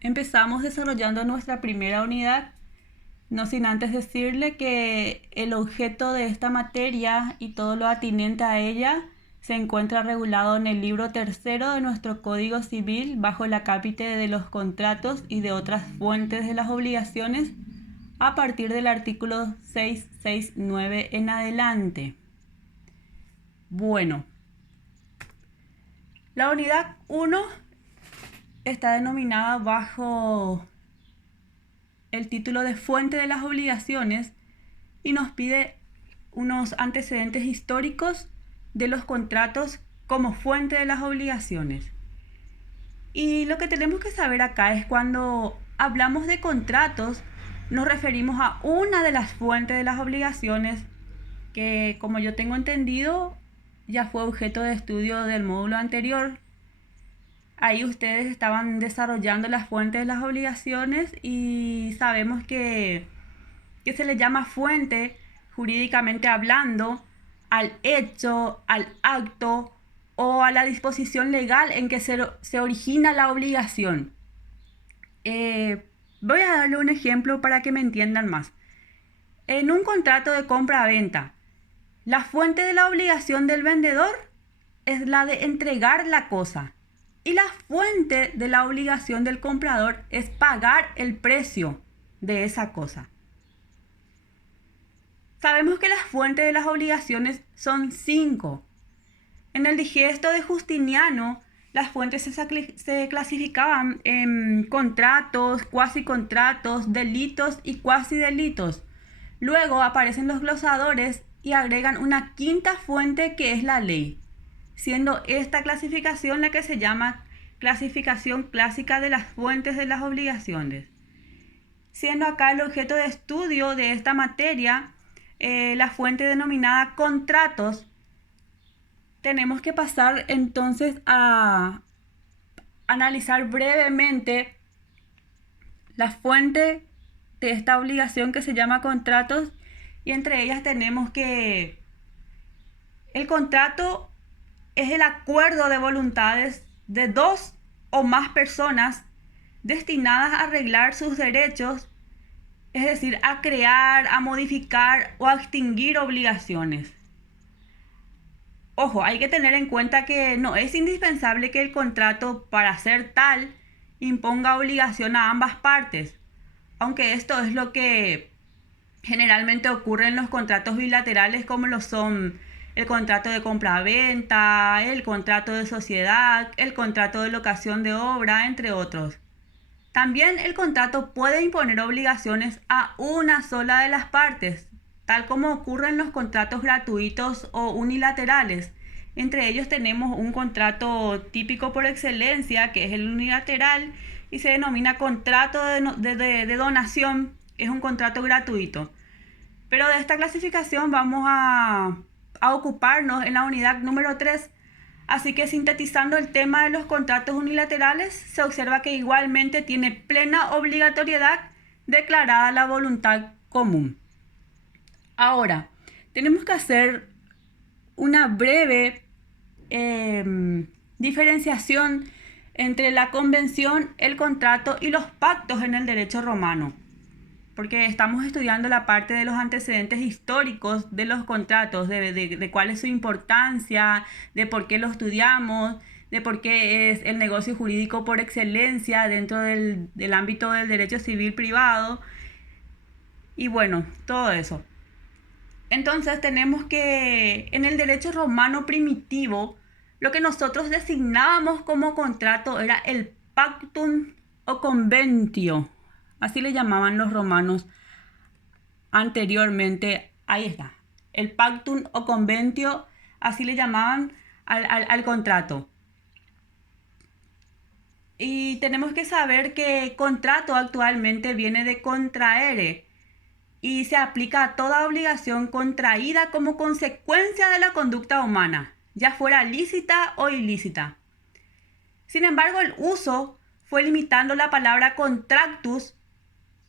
Empezamos desarrollando nuestra primera unidad, no sin antes decirle que el objeto de esta materia y todo lo atinente a ella se encuentra regulado en el libro tercero de nuestro Código Civil bajo el acápite de los contratos y de otras fuentes de las obligaciones a partir del artículo 669 en adelante. Bueno, la unidad 1 está denominada bajo el título de fuente de las obligaciones y nos pide unos antecedentes históricos de los contratos como fuente de las obligaciones. Y lo que tenemos que saber acá es cuando hablamos de contratos, nos referimos a una de las fuentes de las obligaciones que, como yo tengo entendido, ya fue objeto de estudio del módulo anterior. Ahí ustedes estaban desarrollando las fuentes de las obligaciones y sabemos que se le llama fuente, jurídicamente hablando, al hecho, al acto o a la disposición legal en que se origina la obligación. Voy a darle un ejemplo para que me entiendan más. En un contrato de compra-venta, la fuente de la obligación del vendedor es la de entregar la cosa. Y la fuente de la obligación del comprador es pagar el precio de esa cosa. Sabemos que las fuentes de las obligaciones son 5. En el digesto de Justiniano, las fuentes se clasificaban en contratos, cuasicontratos, delitos y cuasidelitos. Luego aparecen los glosadores y agregan una quinta fuente que es la ley, siendo esta clasificación la que se llama clasificación clásica de las fuentes de las obligaciones. Siendo acá el objeto de estudio de esta materia la fuente denominada contratos, tenemos que pasar entonces a analizar brevemente la fuente de esta obligación que se llama contratos, y entre ellas tenemos que el contrato es el acuerdo de voluntades de dos o más personas destinadas a arreglar sus derechos, es decir, a crear, a modificar o a extinguir obligaciones. Ojo, hay que tener en cuenta que no es indispensable que el contrato, para ser tal, imponga obligación a ambas partes, aunque esto es lo que generalmente ocurre en los contratos bilaterales, como lo son el contrato de compra-venta, el contrato de sociedad, el contrato de locación de obra, entre otros. También el contrato puede imponer obligaciones a una sola de las partes, tal como ocurre en los contratos gratuitos o unilaterales. Entre ellos tenemos un contrato típico por excelencia, que es el unilateral, y se denomina contrato de donación, es un contrato gratuito. Pero de esta clasificación vamos a ocuparnos en la unidad número 3. Así que, sintetizando el tema de los contratos unilaterales, se observa que igualmente tiene plena obligatoriedad declarada la voluntad común. Ahora, tenemos que hacer una breve diferenciación entre la convención, el contrato y los pactos en el derecho romano, porque estamos estudiando la parte de los antecedentes históricos de los contratos, de cuál es su importancia, de por qué lo estudiamos, de por qué es el negocio jurídico por excelencia dentro del ámbito del derecho civil privado, y bueno, todo eso. Entonces tenemos que en el derecho romano primitivo, lo que nosotros designábamos como contrato era el pactum o conventio. Así le llamaban los romanos anteriormente. Ahí está. El pactum o conventio, así le llamaban al contrato. Y tenemos que saber que contrato actualmente viene de contraere y se aplica a toda obligación contraída como consecuencia de la conducta humana, ya fuera lícita o ilícita. Sin embargo, el uso fue limitando la palabra contractus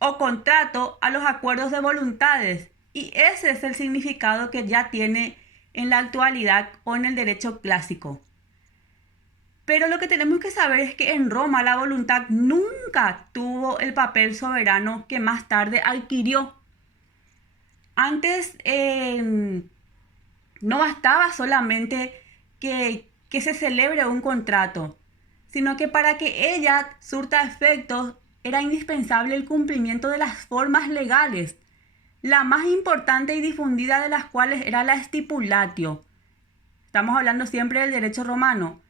o contrato a los acuerdos de voluntades, y ese es el significado que ya tiene en la actualidad o en el derecho clásico. Pero lo que tenemos que saber es que en Roma la voluntad nunca tuvo el papel soberano que más tarde adquirió. Antes no bastaba solamente que se celebre un contrato, sino que para que ella surta efectos era indispensable el cumplimiento de las formas legales, la más importante y difundida de las cuales era la stipulatio. Estamos hablando siempre del derecho romano.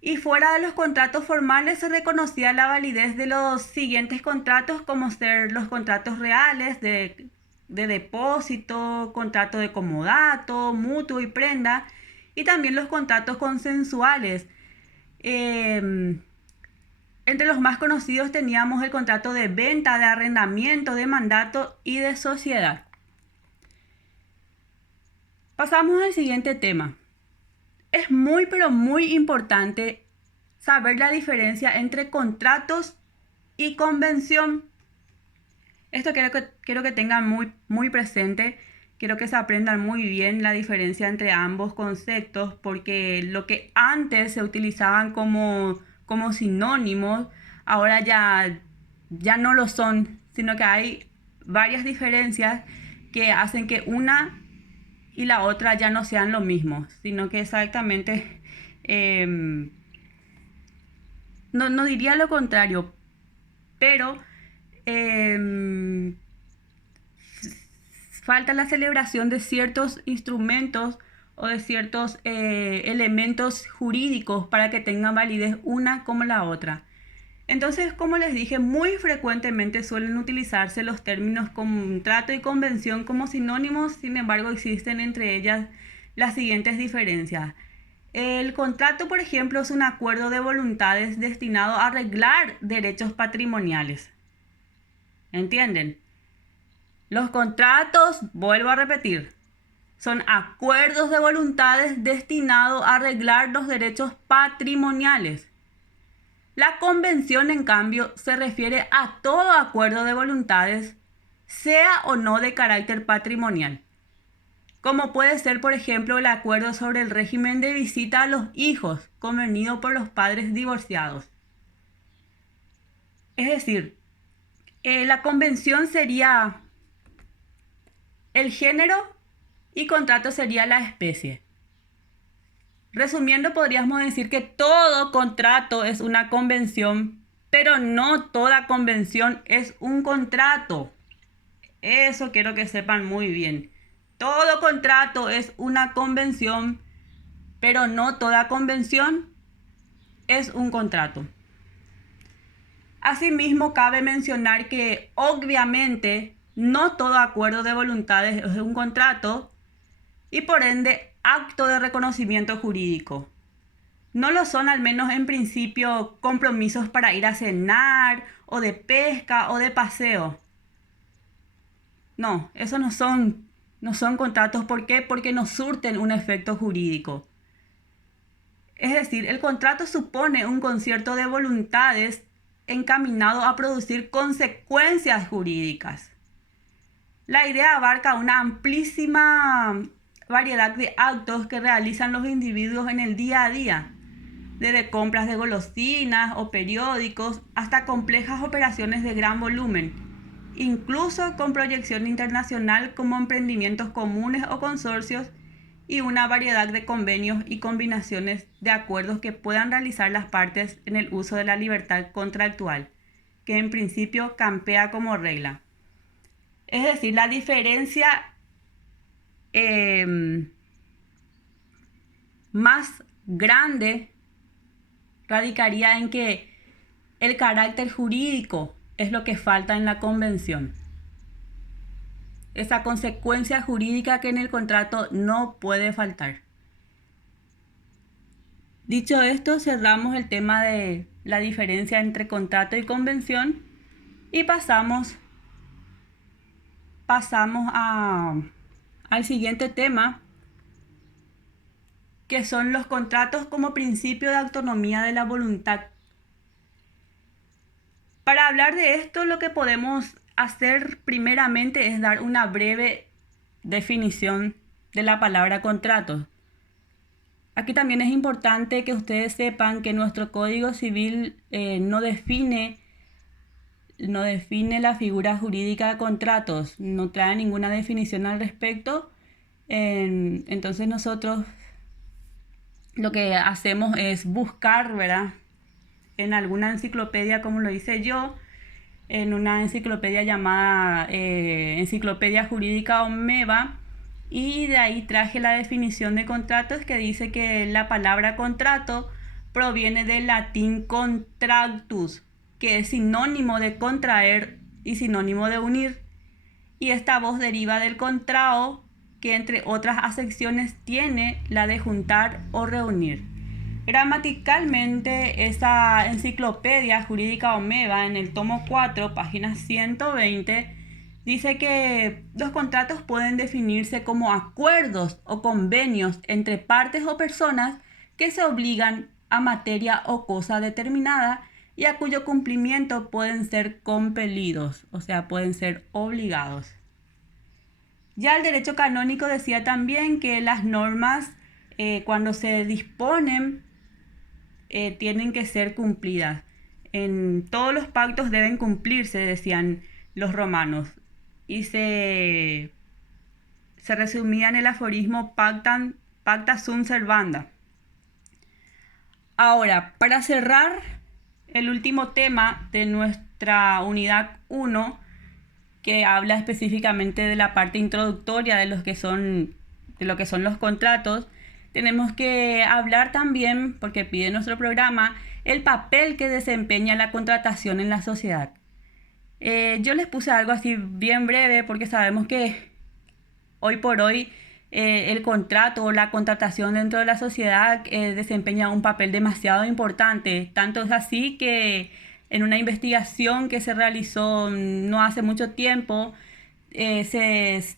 Y fuera de los contratos formales se reconocía la validez de los siguientes contratos, como ser los contratos reales de depósito, contrato de comodato, mutuo y prenda, y también los contratos consensuales. Entre los más conocidos teníamos el contrato de venta, de arrendamiento, de mandato y de sociedad. Pasamos al siguiente tema. Es muy pero muy importante saber la diferencia entre contratos y convención. Esto quiero que tengan muy presente. Quiero que se aprendan muy bien la diferencia entre ambos conceptos, porque lo que antes se utilizaban como sinónimos, ahora ya no lo son, sino que hay varias diferencias que hacen que una y la otra ya no sean lo mismo, sino que exactamente, no diría lo contrario, pero falta la celebración de ciertos instrumentos o de ciertos elementos jurídicos para que tengan validez una como la otra. Entonces, como les dije, muy frecuentemente suelen utilizarse los términos contrato y convención como sinónimos, sin embargo, existen entre ellas las siguientes diferencias. El contrato, por ejemplo, es un acuerdo de voluntades destinado a arreglar derechos patrimoniales. ¿Entienden? Los contratos, vuelvo a repetir, son acuerdos de voluntades destinados a arreglar los derechos patrimoniales. La convención, en cambio, se refiere a todo acuerdo de voluntades, sea o no de carácter patrimonial, como puede ser, por ejemplo, el acuerdo sobre el régimen de visita a los hijos convenido por los padres divorciados. Es decir, la convención sería el género y contrato sería la especie. Resumiendo, podríamos decir que todo contrato es una convención, pero no toda convención es un contrato. Eso quiero que sepan muy bien. Todo contrato es una convención, pero no toda convención es un contrato. Asimismo, cabe mencionar que obviamente no todo acuerdo de voluntades es un contrato y por ende acto de reconocimiento jurídico. No lo son, al menos en principio, compromisos para ir a cenar o de pesca o de paseo. No, esos no son contratos. ¿Por qué? Porque no surten un efecto jurídico. Es decir, el contrato supone un concierto de voluntades encaminado a producir consecuencias jurídicas. La idea abarca una amplísima variedad de actos que realizan los individuos en el día a día, desde compras de golosinas o periódicos hasta complejas operaciones de gran volumen, incluso con proyección internacional como emprendimientos comunes o consorcios y una variedad de convenios y combinaciones de acuerdos que puedan realizar las partes en el uso de la libertad contractual, que en principio campea como regla. Es decir, la diferencia más grande radicaría en que el carácter jurídico es lo que falta en la convención. Esa consecuencia jurídica que en el contrato no puede faltar. Dicho esto, cerramos el tema de la diferencia entre contrato y convención y pasamos al siguiente tema, que son los contratos como principio de autonomía de la voluntad. Para hablar de esto, lo que podemos hacer primeramente es dar una breve definición de la palabra contrato. Aquí también es importante que ustedes sepan que nuestro Código Civil no define la figura jurídica de contratos, no trae ninguna definición al respecto. Entonces nosotros lo que hacemos es buscar, ¿verdad?, en alguna enciclopedia, como lo hice yo, en una enciclopedia llamada Enciclopedia Jurídica Omeva, y de ahí traje la definición de contratos, que dice que la palabra contrato proviene del latín contractus, que es sinónimo de contraer y sinónimo de unir, y esta voz deriva del contrao, que entre otras acepciones tiene la de juntar o reunir. Gramaticalmente, esa enciclopedia jurídica Omeva, en el tomo 4, página 120, dice que los contratos pueden definirse como acuerdos o convenios entre partes o personas que se obligan a materia o cosa determinada y a cuyo cumplimiento pueden ser compelidos, o sea, pueden ser obligados. Ya el derecho canónico decía también que las normas, cuando se disponen, tienen que ser cumplidas. En todos los pactos deben cumplirse, decían los romanos. Y se resumía en el aforismo pacta sunt servanda. Ahora, para cerrar el último tema de nuestra unidad 1, que habla específicamente de la parte introductoria de lo que son los contratos, tenemos que hablar también, porque pide nuestro programa, el papel que desempeña la contratación en la sociedad. Yo les puse algo así bien breve, porque sabemos que hoy por hoy el contrato o la contratación dentro de la sociedad desempeña un papel demasiado importante. Tanto es así que en una investigación que se realizó no hace mucho tiempo, se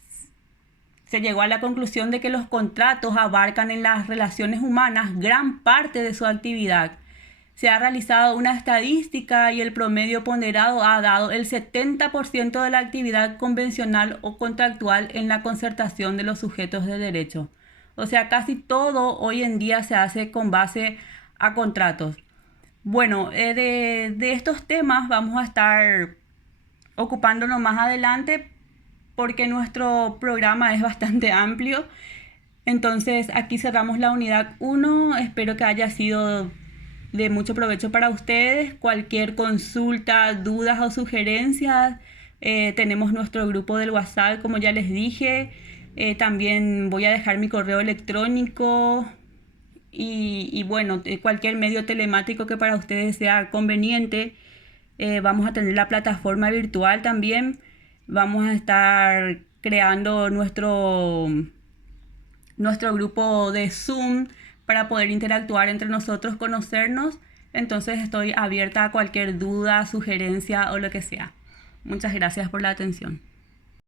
llegó a la conclusión de que los contratos abarcan en las relaciones humanas gran parte de su actividad. Se ha realizado una estadística y el promedio ponderado ha dado el 70% de la actividad convencional o contractual en la concertación de los sujetos de derecho. O sea, casi todo hoy en día se hace con base a contratos. Bueno, de estos temas vamos a estar ocupándonos más adelante, porque nuestro programa es bastante amplio. Entonces aquí cerramos la unidad 1. Espero que haya sido de mucho provecho para ustedes. Cualquier consulta, dudas o sugerencias, tenemos nuestro grupo del WhatsApp, como ya les dije. También voy a dejar mi correo electrónico y bueno, cualquier medio telemático que para ustedes sea conveniente. Vamos a tener la plataforma virtual también. Vamos a estar creando nuestro grupo de Zoom para poder interactuar entre nosotros, conocernos. Entonces estoy abierta a cualquier duda, sugerencia o lo que sea. Muchas gracias por la atención.